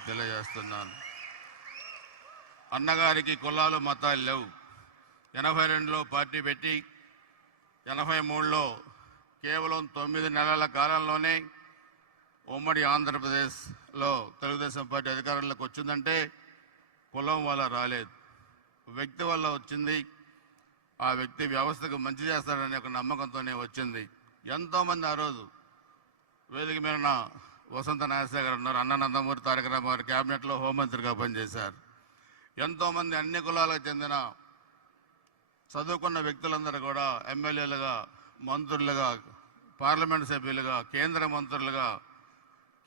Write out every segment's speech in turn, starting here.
మీకు తెలియజేస్తున్నాను. అన్నగారికి కులాలు మతాలు లేవు. 82లో పార్టీ పెట్టి 83లో కేవలం 9 నెలల కాలంలోనే ఉమ్మడి ఆంధ్రప్రదేశ్లో తెలుగుదేశం పార్టీ అధికారంలోకి వచ్చిందంటే కులం వల్ల రాలేదు, వ్యక్తి వల్ల వచ్చింది. ఆ వ్యక్తి వ్యవస్థకు మంచి చేస్తాడనే ఒక నమ్మకంతోనే వచ్చింది. ఎంతోమంది ఆ రోజు వేదిక మీద వసంత నాగేశ్వర గారు ఉన్నారు, అన్న నందమూరి తారక రామారావు క్యాబినెట్లో హోంమంత్రిగా పనిచేశారు. ఎంతోమంది అన్ని కులాలకు చెందిన చదువుకున్న వ్యక్తులందరూ కూడా ఎమ్మెల్యేలుగా, మంత్రులుగా, పార్లమెంట్ సభ్యులుగా, కేంద్ర మంత్రులుగా,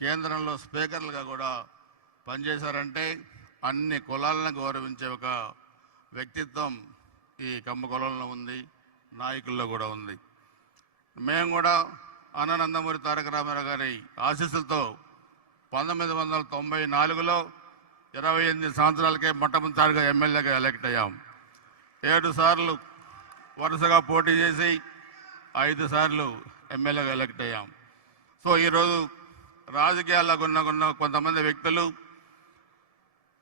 కేంద్రంలో స్పీకర్లుగా కూడా పనిచేశారంటే అన్ని కులాలను గౌరవించే ఒక వ్యక్తిత్వం ఈ కమ్మ కులంలో ఉంది, నాయకుల్లో కూడా ఉంది. మేము కూడా అన్న నందమూరి తారక రామారావు గారి ఆశీస్సులతో 1994లో 28 సంవత్సరాలకే మొట్టమొదటిసారిగా ఎమ్మెల్యేగా ఎలక్ట్ అయ్యాం. 7 సార్లు వరుసగా పోటీ చేసి 5 సార్లు ఎమ్మెల్యేగా ఎలక్ట్ అయ్యాం. సో ఈరోజు రాజకీయాల్లో ఉన్న కొంతమంది వ్యక్తులు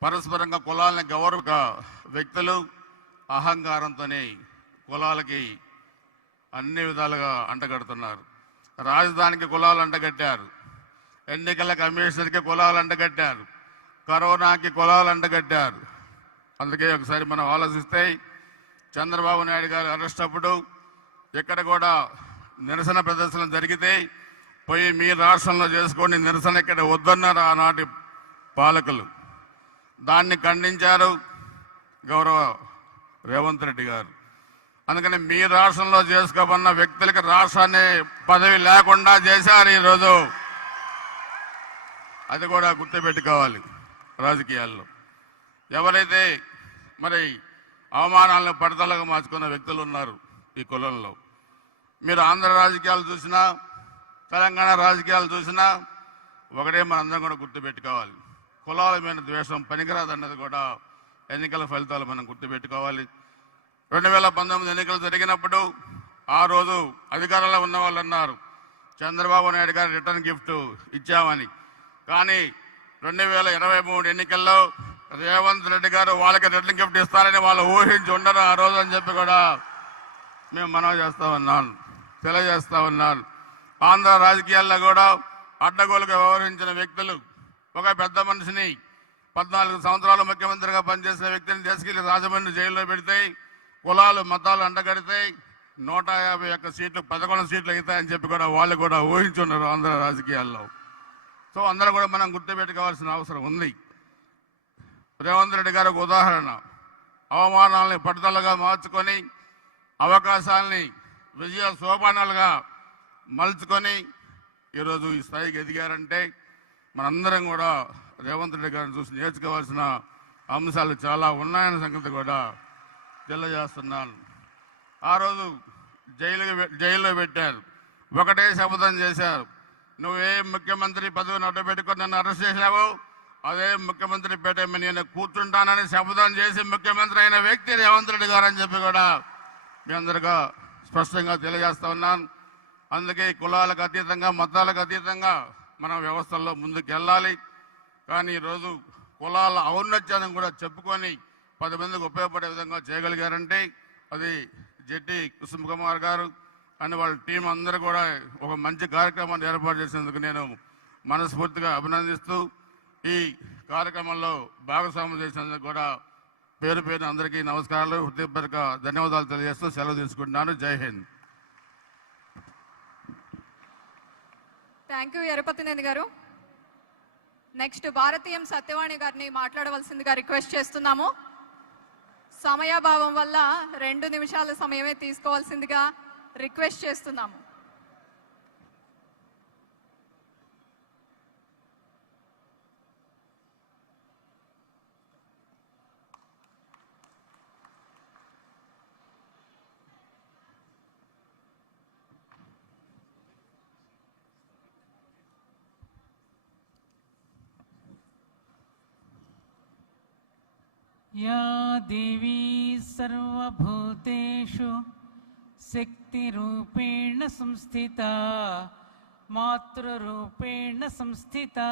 పరస్పరంగా కులాలని గౌరవ వ్యక్తులు అహంకారంతోనే కులాలకి అన్ని విధాలుగా అంటగడుతున్నారు. రాజధానికి కులాలు అంటగట్టారు, ఎన్నికల కమిషనర్కి కులాలు అంటగట్టారు, కరోనాకి కులాలు అంటగట్టారు. అందుకే ఒకసారి మనం ఆలోచిస్తే చంద్రబాబు నాయుడు గారు అరెస్ట్ అప్పుడు ఇక్కడ కూడా నిరసన ప్రదర్శన జరిగితే పోయి మీ రాష్ట్రంలో చేసుకోండి నిరసన ఇక్కడ వద్దన్నారు ఆనాటి పాలకులు. దాన్ని ఖండించారు గౌరవ రేవంత్ రెడ్డి గారు. అందుకని మీ రాష్ట్రంలో చేసుకోమన్న వ్యక్తులకి రాష్ట్రాన్ని పదవి లేకుండా చేశారు ఈరోజు. అది కూడా గుర్తుపెట్టుకోవాలి. రాజకీయాల్లో ఎవరైతే మరి అవమానాలను పడతలుగా మార్చుకున్న వ్యక్తులు ఉన్నారు ఈ కులంలో. మీరు ఆంధ్ర రాజకీయాలు చూసినా, తెలంగాణ రాజకీయాలు చూసినా ఒకటే మనందరం కూడా గుర్తుపెట్టుకోవాలి. కులాల మీద ద్వేషం పనికిరాదన్నది కూడా ఎన్నికల ఫలితాలు మనం గుర్తుపెట్టుకోవాలి. 2019 ఎన్నికలు జరిగినప్పుడు ఆ రోజు అధికారంలో ఉన్న వాళ్ళు అన్నారు చంద్రబాబు నాయుడు గారు రిటర్న్ గిఫ్ట్ ఇచ్చామని. కానీ 2023 ఎన్నికల్లో రేవంత్ రెడ్డి గారు వాళ్ళకి రిటర్న్ గిఫ్ట్ ఇస్తారని వాళ్ళు ఊహించి ఉండరు ఆ రోజు అని చెప్పి కూడా మేము మనవి చేస్తా ఉన్నాను, తెలియజేస్తా ఉన్నాను. ఆంధ్ర రాజకీయాల్లో కూడా అడ్డగోలుగా వ్యవహరించిన వ్యక్తులు, ఒక పెద్ద మనిషిని 14 సంవత్సరాలు ముఖ్యమంత్రిగా పనిచేసిన వ్యక్తిని తీసుకెళ్లి రాజమండ్రి జైల్లో పెడితే కులాలు మతాలు అండగడితే 151 సీట్లు 11 సీట్లు అవుతాయని చెప్పి కూడా వాళ్ళు కూడా ఊహించున్నారు ఆంధ్ర రాజకీయాల్లో. సో అందరూ కూడా మనం గుర్తుపెట్టుకోవాల్సిన అవసరం ఉంది. రేవంత్ రెడ్డి గారు ఒక ఉదాహరణ. అవమానాలని పట్టుదలగా మార్చుకొని అవకాశాలని విజయ సోపానాలుగా మలుచుకొని ఈరోజు ఈ స్థాయికి ఎదిగారంటే మనందరం కూడా రేవంత్ రెడ్డి గారిని చూసి నేర్చుకోవాల్సిన అంశాలు చాలా ఉన్నాయన్న సంగతి కూడా తెలియజేస్తున్నాను. ఆ రోజు జైల్లో పెట్టారు, ఒకటే శపథం చేశారు. నువ్వే ముఖ్యమంత్రి పదవిని అడ్డుపెట్టుకొని నన్ను అరెస్ట్ చేశావు, అదే ముఖ్యమంత్రి పెట్టమని నేను కూర్చుంటానని శపథం చేసి ముఖ్యమంత్రి అయిన వ్యక్తి రేవంత్ రెడ్డి గారు అని చెప్పి కూడా మీ అందరిగా స్పష్టంగా తెలియజేస్తా ఉన్నాను. అందుకే కులాలకు అతీతంగా, మతాలకు అతీతంగా మనం వ్యవస్థల్లో ముందుకు వెళ్ళాలి. కానీ ఈరోజు కులాల ఔన్నత్యాన్ని కూడా చెప్పుకొని 10 మందికి ఉపయోగపడే విధంగా చేయగలిగారంటే అది జెట్టి కుసుమ్ కుమార్ గారు అని వాళ్ళ టీం అందరూ కూడా ఒక మంచి కార్యక్రమాన్ని ఏర్పాటు చేసినందుకు నేను మనస్ఫూర్తిగా అభినందిస్తూ ఈ కార్యక్రమంలో భాగస్వామ్యం చేసినందుకు కూడా పేరు పేరున అందరికీ నమస్కారాలు, హృదయపూర్వక ధన్యవాదాలు తెలియజేస్తూ సెలవు తీసుకుంటున్నాను. జై హింద్. థ్యాంక్ యూ ఎరపతినేని గారు. నెక్స్ట్ భారతీయం సత్యవాణి గారిని మాట్లాడవలసిందిగా రిక్వెస్ట్ చేస్తున్నాము. సమయాభావం వల్ల 2 నిమిషాల సమయమే తీసుకోవాల్సిందిగా రిక్వెస్ట్ చేస్తున్నాము. या देवी सर्वभूतेषु शक्तिरूपेण संस्थिता मातृरूपेण संस्थिता